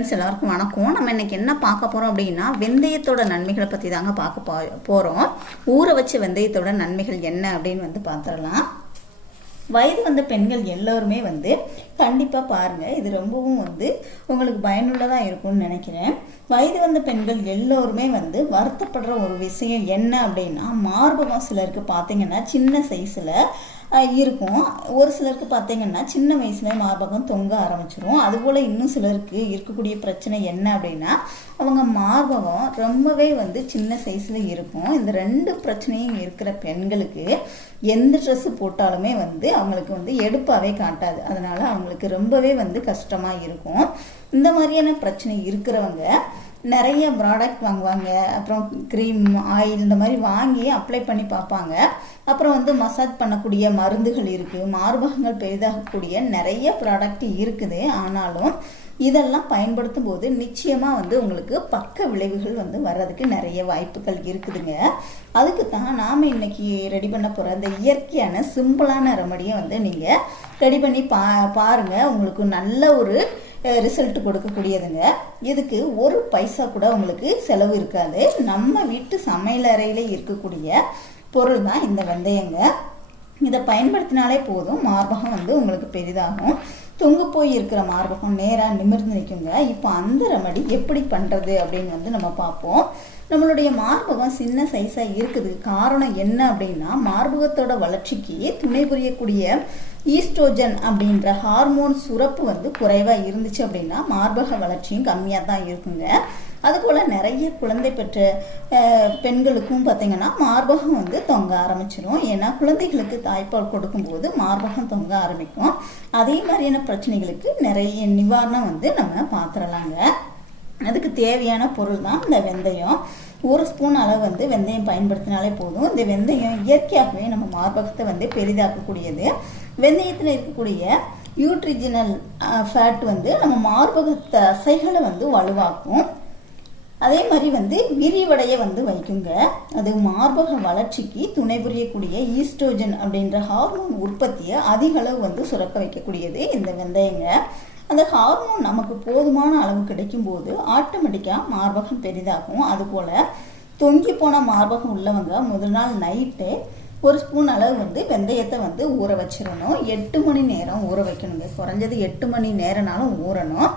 Friends எல்லாருக்கும் வணக்கம். நம்ம இன்னைக்கு என்ன பார்க்க போகிறோம் அப்படின்னா வெந்தயத்தோட நன்மைகளை பற்றி தாங்க பார்க்க போ போகிறோம் ஊற வச்ச வெந்தயத்தோட நன்மைகள் என்ன அப்படின்னு வந்து பார்த்துடலாம். வயது வந்த பெண்கள் எல்லோருமே வந்து கண்டிப்பாக பாருங்கள் இது ரொம்பவும் வந்து உங்களுக்கு பயனுள்ளதாக இருக்கும்னு நினைக்கிறேன். வயது வந்த பெண்கள் எல்லோருமே வந்து வருத்தப்படுற ஒரு விஷயம் என்ன அப்படின்னா மார்பகம் சிலருக்கு பார்த்தீங்கன்னா சின்ன சைஸில் இருக்கும். ஒரு சிலருக்கு பார்த்தீங்கன்னா சின்ன வயசுல மார்பகம் தொங்க ஆரம்பிச்சிரும். அதுபோல் இன்னும் சிலருக்கு இருக்கக்கூடிய பிரச்சனை என்ன அப்படின்னா அவங்க மார்பகம் ரொம்பவே வந்து சின்ன சைஸில் இருக்கும். இந்த ரெண்டு பிரச்சனையும் இருக்கிற பெண்களுக்கு எந்த ட்ரெஸ்ஸு போட்டாலுமே வந்து அவங்களுக்கு வந்து எடுப்பாகவே காட்டாது. அதனால் அவங்களுக்கு ரொம்பவே வந்து கஷ்டமாக இருக்கும். இந்த மாதிரியான பிரச்சனை இருக்கிறவங்க நிறைய ப்ராடக்ட் வாங்குவாங்க. அப்புறம் க்ரீம் ஆயில் இந்த மாதிரி வாங்கி அப்ளை பண்ணி பார்ப்பாங்க. அப்புறம் வந்து மசாஜ் பண்ணக்கூடிய மருந்துகள் இருக்குது மார்பகங்கள் பெரிதாகக்கூடிய நிறைய ப்ராடக்ட் இருக்குது. ஆனாலும் இதெல்லாம் பயன்படுத்தும் போது நிச்சயமாக வந்து உங்களுக்கு பக்க விளைவுகள் வந்து வர்றதுக்கு நிறைய வாய்ப்புகள் இருக்குதுங்க. அதுக்கு தான் நாம் இன்னைக்கு ரெடி பண்ண போகிற இந்த இயற்கையான சிம்பிளான ரெமடியை வந்து நீங்கள் ரெடி பண்ணி பா பாருங்கள் உங்களுக்கு நல்ல ஒரு ரிசல்ட் கொடுக்கக்கூடியதுங்க. இதுக்கு ஒரு பைசா கூட உங்களுக்கு செலவு இருக்காது. நம்ம வீட்டு சமையல் அறையில் இருக்கக்கூடிய பொருள் தான் இந்த வெந்தயங்க. இதை பயன்படுத்தினாலே போதும். மார்பகம் வந்து உங்களுக்கு பெரிதாகும். தொங்கு போய் இருக்கிற மார்பகம் நேராக நிமிர்ந்து நிற்குங்க இப்போ அந்த ரெமடி எப்படி பண்ணுறது அப்படின்னு வந்து நம்ம பார்ப்போம். நம்மளுடைய மார்பகம் சின்ன சைஸாக இருக்குது காரணம் என்ன அப்படின்னா மார்பகத்தோட வளர்ச்சிக்கு துணை புரியக்கூடிய ஈஸ்ட்ரோஜன் அப்படின்ற ஹார்மோன் சுரப்பு வந்து குறைவாக இருந்துச்சு அப்படின்னா மார்பக வளர்ச்சியும் கம்மியாக தான் இருக்குங்க. அதுபோல் நிறைய குழந்தை பெற்ற பெண்களுக்கும் பார்த்திங்கன்னா மார்பகம் வந்து தொங்க ஆரம்பிச்சிடும் ஏன்னா குழந்தைகளுக்கு தாய்ப்பால் கொடுக்கும்போது மார்பகம் தொங்க ஆரம்பிக்கும். அதே மாதிரியான பிரச்சனைகளுக்கு நிறைய நிவாரணம் வந்து நம்ம பார்த்துடலாங்க அதுக்கு தேவையான பொருள் தான் இந்த வெந்தயம். ஒரு ஸ்பூன் அளவு வந்து வெந்தயம் பயன்படுத்தினாலே போதும். இந்த வெந்தயம் இயற்கையாகவே நம்ம மார்பகத்தை வந்து பெரிதாக்கக்கூடியது. வெந்தயத்தில் இருக்கக்கூடிய யூட்ரிஜினல் ஃபேட் வந்து நம்ம மார்பக தசைகளை வந்து வலுவாக்கும். அதே மாதிரி வந்து விரிவடைய வந்து வைக்குங்க. அது மார்பக வளர்ச்சிக்கு துணை புரியக்கூடிய ஈஸ்ட்ரோஜன் அப்படின்ற ஹார்மோன் உற்பத்தியை அதிக அளவு வந்து சுரக்க வைக்கக்கூடியது இந்த வெந்தயங்க. அந்த ஹார்மோன் நமக்கு போதுமான அளவு கிடைக்கும் போது ஆட்டோமேட்டிக்காக மார்பகம் பெரிதாகும். அதுபோல் தொங்கி போன மார்பகம் உள்ளவங்க முதல் நாள் நைட்டு ஒரு ஸ்பூன் அளவு வந்து வெந்தயத்தை வந்து ஊற வச்சிடணும். எட்டு மணி நேரம் ஊற வைக்கணுங்க. குறைஞ்சது எட்டு மணி நேரம்னாலும் ஊறணும்.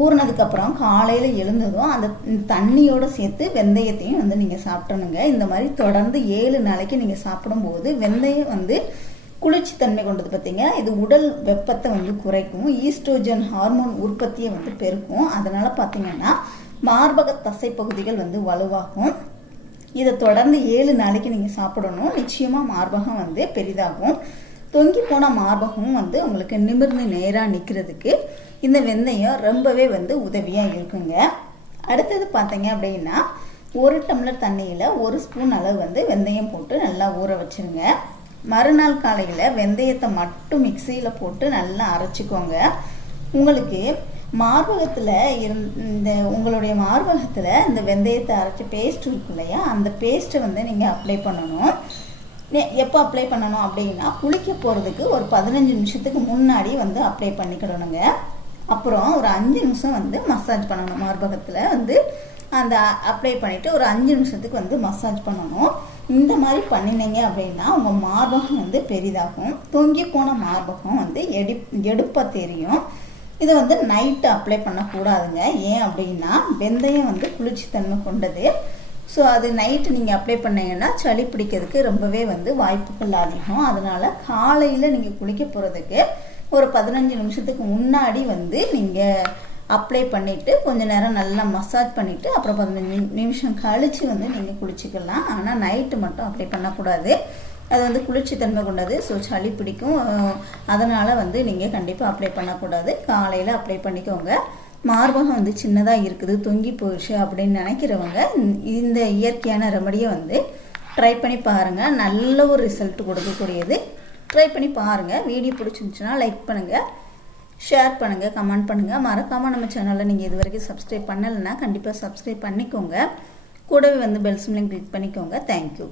ஊறினதுக்கப்புறம் காலையில் எழுந்ததும் அந்த தண்ணியோடு சேர்த்து வெந்தயத்தையும் வந்து நீங்கள் சாப்பிடணுங்க. இந்த மாதிரி தொடர்ந்து ஏழு நாளைக்கு நீங்கள் சாப்பிடும்போது வெந்தயம் வந்து குளிர்ச்சி தன்மை கொண்டது பார்த்தீங்க இது உடல் வெப்பத்தை வந்து குறைக்கும். ஈஸ்ட்ரோஜன் ஹார்மோன் உற்பத்தியை வந்து பெருக்கும். அதனால் பார்த்தீங்கன்னா மார்பக தசை பகுதிகள் வந்து வலுவாகும். இதை தொடர்ந்து ஏழு நாளைக்கு நீங்கள் சாப்பிடணும். நிச்சயமாக மார்பகம் வந்து பெரிதாகும். தொங்கி போன மார்பகமும் வந்து உங்களுக்கு நிமிர்ந்து நேராக நிற்கிறதுக்கு இந்த வெந்தயம் ரொம்பவே வந்து உதவியாக இருக்குங்க. அடுத்தது பார்த்தீங்க அப்படின்னா ஒரு டம்ளர் தண்ணியில் ஒரு ஸ்பூன் அளவு வந்து வெந்தயம் போட்டு நல்லா ஊற வச்சுருங்க. மறுநாள் காலையில் வெந்தயத்தை மட்டும் மிக்சியில் போட்டு நல்லா அரைச்சிக்கோங்க. உங்களுக்கு மார்பகத்தில் இந்த உங்களுடைய மார்பகத்தில் இந்த வெந்தயத்தை அரைச்சி பேஸ்ட் இருக்கும் இல்லையா? அந்த பேஸ்ட்டை வந்து நீங்கள் அப்ளை பண்ணணும். எப்போ அப்ளை பண்ணணும் அப்படின்னா குளிக்க போகிறதுக்கு ஒரு பதினஞ்சு நிமிஷத்துக்கு முன்னாடி வந்து அப்ளை பண்ணிக்கிடணுங்க. அப்புறம் ஒரு அஞ்சு நிமிஷம் வந்து மசாஜ் பண்ணணும். மார்பகத்தில் வந்து அந்த அப்ளை பண்ணிவிட்டு ஒரு அஞ்சு நிமிஷத்துக்கு வந்து மசாஜ் பண்ணணும். இந்த மாதிரி பண்ணினீங்க அப்படின்னா உங்கள் மார்பகம் வந்து பெரிதாகும். தொங்கி போன மார்பகம் வந்து எடு எடுப்பாக தெரியும். இதை வந்து நைட்டு அப்ளை பண்ணக்கூடாதுங்க. ஏன் அப்படின்னா வெந்தயம் வந்து குளிர்ச்சித்தன்மை கொண்டது. ஸோ அது நைட்டு நீங்கள் அப்ளை பண்ணீங்கன்னா சளி பிடிக்கிறதுக்கு ரொம்பவே வந்து வாய்ப்புகள் அதிகம். அதனால் காலையில் நீங்கள் குளிக்க போகிறதுக்கு ஒரு பதினஞ்சு நிமிஷத்துக்கு முன்னாடி வந்து நீங்கள் அப்ளை பண்ணிவிட்டு கொஞ்சம் நேரம் நல்லா மசாஜ் பண்ணிவிட்டு அப்புறம் பதினஞ்சு நிமிஷம் கழித்து வந்து நீங்கள் குளிச்சிக்கலாம். ஆனால் நைட்டு மட்டும் அப்ளை பண்ணக்கூடாது. அது வந்து குளிர்ச்சி தன்மை கொண்டது. ஸோ சளி பிடிக்கும். அதனால் வந்து நீங்கள் கண்டிப்பாக அப்ளை பண்ணக்கூடாது. காலையில் அப்ளை பண்ணிக்கோங்க. மார்பகம் வந்து சின்னதாக இருக்குது. தொங்கி போயிடுச்சு அப்படின்னு நினைக்கிறவங்க இந்த இயற்கையான ரெமடியை வந்து ட்ரை பண்ணி பாருங்கள் நல்ல ஒரு ரிசல்ட் கொடுக்கக்கூடியது. ட்ரை பண்ணி பாருங்கள் வீடியோ பிடிச்சிருந்துச்சுன்னா லைக் பண்ணுங்கள் ஷேர் பண்ணுங்கள் கமெண்ட் பண்ணுங்கள் மறக்காமல் நம்ம சேனலில் நீங்கள் இது வரைக்கும் சப்ஸ்கிரைப் பண்ணலைன்னா கண்டிப்பாக சப்ஸ்கிரைப் பண்ணிக்கோங்க. கூடவே வந்து பெல் சிம்லையும் கிளிக் பண்ணிக்கோங்க. Thank you